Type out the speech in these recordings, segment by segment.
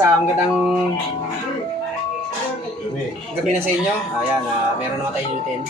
magandang gabi na sa inyo. Ayan, meron naman tayo ulitin.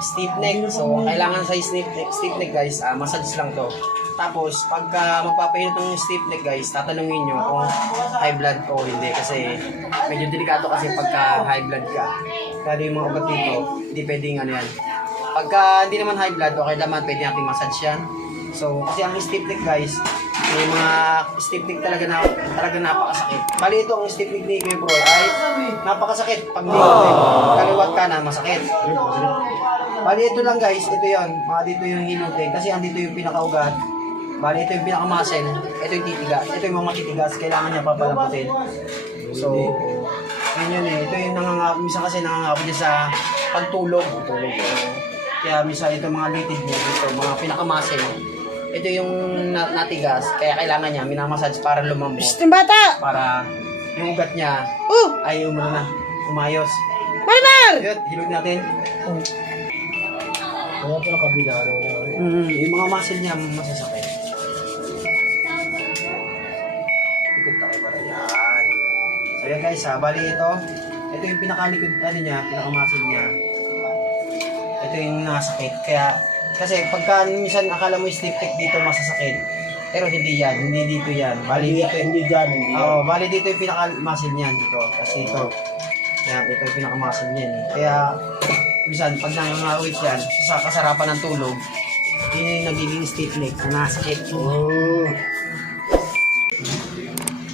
Stiff neck. So, kailangan sa stiff neck guys, massage lang to. Tapos, pagka magpapahinit ng stiff neck guys, tatanungin nyo kung high blood ko o hindi. Kasi, medyo delikado kasi pagka high blood ka. Lalo yung mga ugat dito, hindi pwedeng ano yan. Pagka hindi naman high blood, okay naman, pwede natin massage yan. So, kasi ang stiff neck guys, may mga stiff neck talaga napakasakit. Bali ito, ang stiff neck ni Kuya Bro ay napakasakit. Pag kaliwat ka na, masakit. Bali ito lang guys, ito yon, mga dito yung hinutin. Kasi andito yung pinakaugat. Bali ito yung pinaka-muscle. Ito yung titigas. Ito yung mga matitigas. Kailangan niya papalamputin. So, yun eh. Ito yung nangangako. Minsan kasi nangangako niya sa pagtulog. Kaya minsan ito mga litid niya dito, mga pinaka-muscle. Ito yung natigas, kaya kailangan niya minamassage para lumambot. Gusto bata! Para yung ugat niya ay umayos. Marimar! Yun, hilog natin. Kaya pala kabila. Yung mga muscle niya masasakit. Ikot tayo para yan. So yan guys, bali ito. Ito yung pinakalikod niya, pinaka-muscle niya. Ito yung nasakit. Kasi pagka minsan akala mo yung stiff neck dito masasakit, pero hindi yan, hindi dito yan. Bali dito, Hindi dyan. bali dito yung pinaka-muscle niyan dito. Kasi ito, yan, ito yung pinaka-muscle niyan. Kaya minsan pag nangangawit yan, sa kasarapan ng tulog, yun yung nagiging stiff neck na nasakit.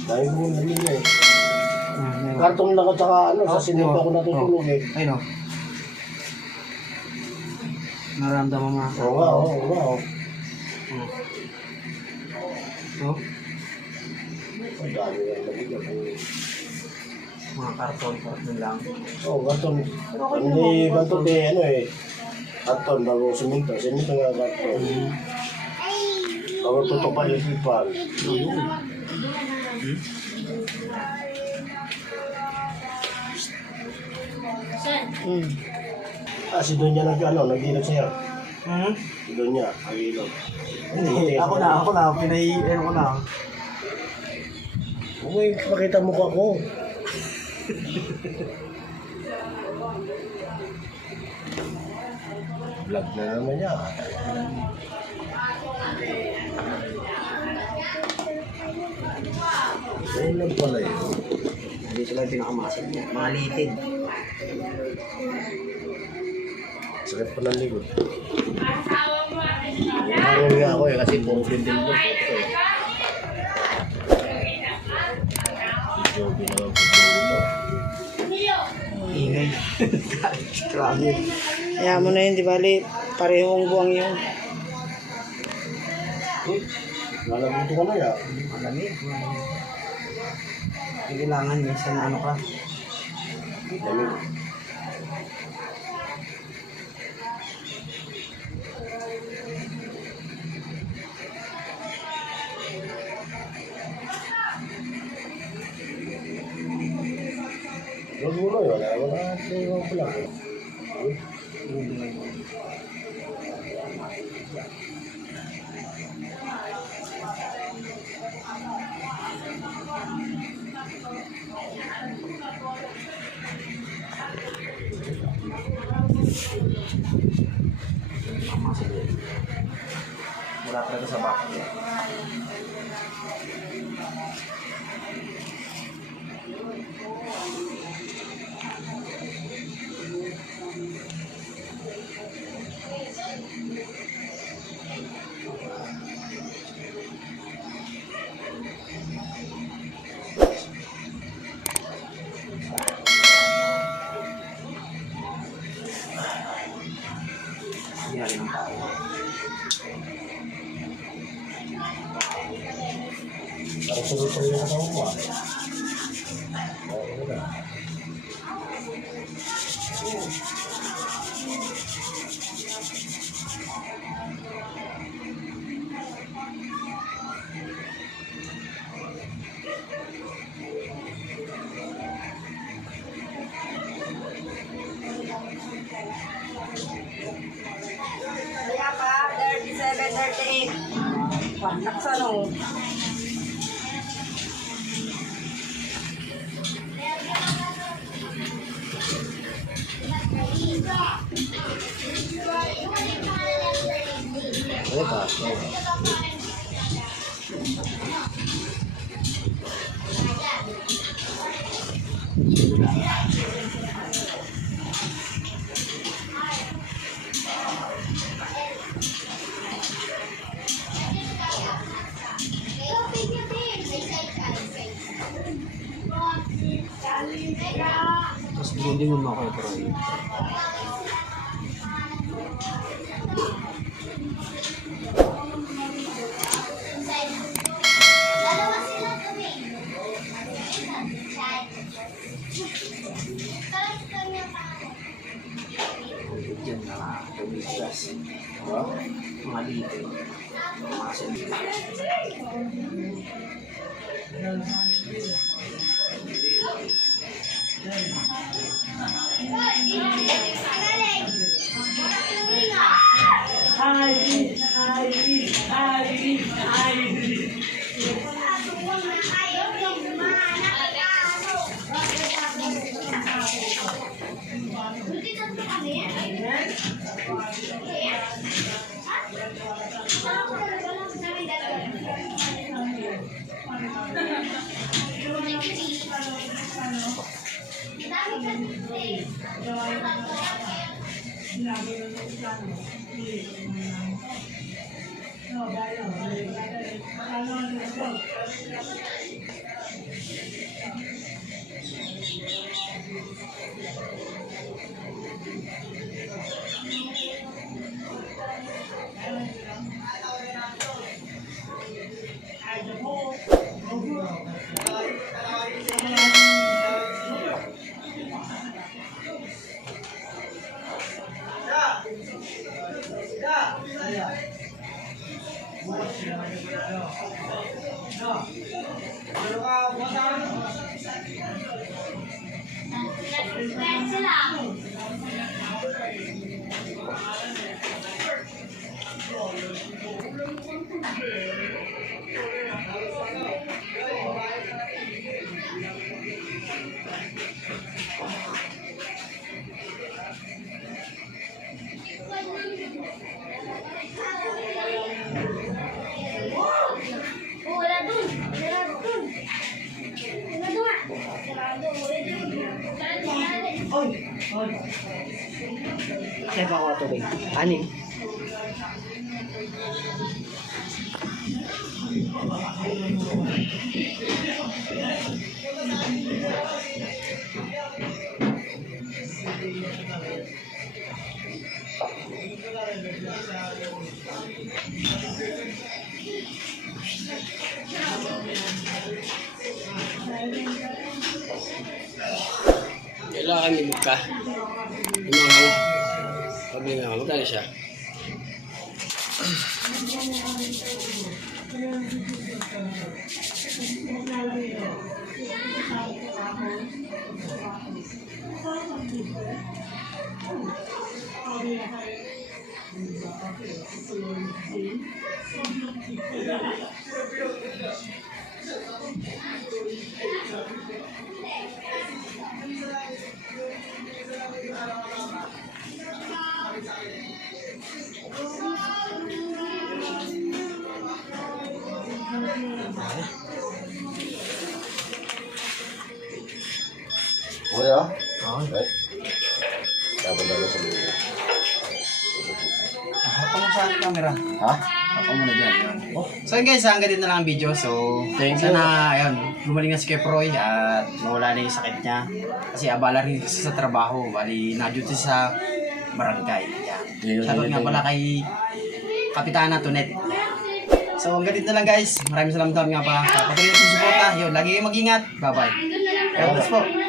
Dahil mo namin eh. Kartong lang at saka sa sinimpa ko natutulog eh. Ayun o. Naramdaman mo. Oo nga. So, Ang dami lang nabigyan. mga karton lang. Karton. Hindi karton eh, karton bago siminto. Siminto nga karton. Bago tutok pa yung sipal. Si Donya nag-ilog sa'yo. Si Donya, nag-ilog. Hindi, ako na, ano ko na. Uy, pakita mo ko. Vlog na naman niya. Ayun lang pala yun. Dito lang pinakamasig niya. Mga litid. Sakit pa ng likod. Naruwi ako kasi puro pintil mo. Joby na lang po dito. Ingay. Grabe. Kaya mo na yun, di bali, parehong buwang yun. Lalabuto ko na yan. Malamig. Kailangan minsan na ano ka. Lamig. Huwag mo na yun. Wala ko lang. Mula talaga sa baka niya. Nangyari ng tao. Parang sunod-sunod yung kasama mo Kaya pa, 37, 38. Taksa no. Teka. Tapos hindi mo makakontrol. Diyan na tumigas. Mga dito. Mga sentro. Kaya pa ako tubig. Anim. Kailangan may buka. Yung mga sabi nga, magkano siya? Okay ah? Okay. Dapat sa mga. Ako mo sa camera. Ha? Ako muna dyan. So yun guys, hanggang dito na lang ang video. So, sana, ayun, gumaling na si Kuya Roy at nawala na yung sakit niya. Kasi abala rin kasi sa trabaho. Bali, na-duty sa barangay. Yan. Shoutout nga pala kay Kapitana Tunet. So, hanggang dito na lang guys. Maraming salamat nga pa. Patuloy natin suporta. Yun, lagi kayong mag-ingat. Bye-bye. Kaya po.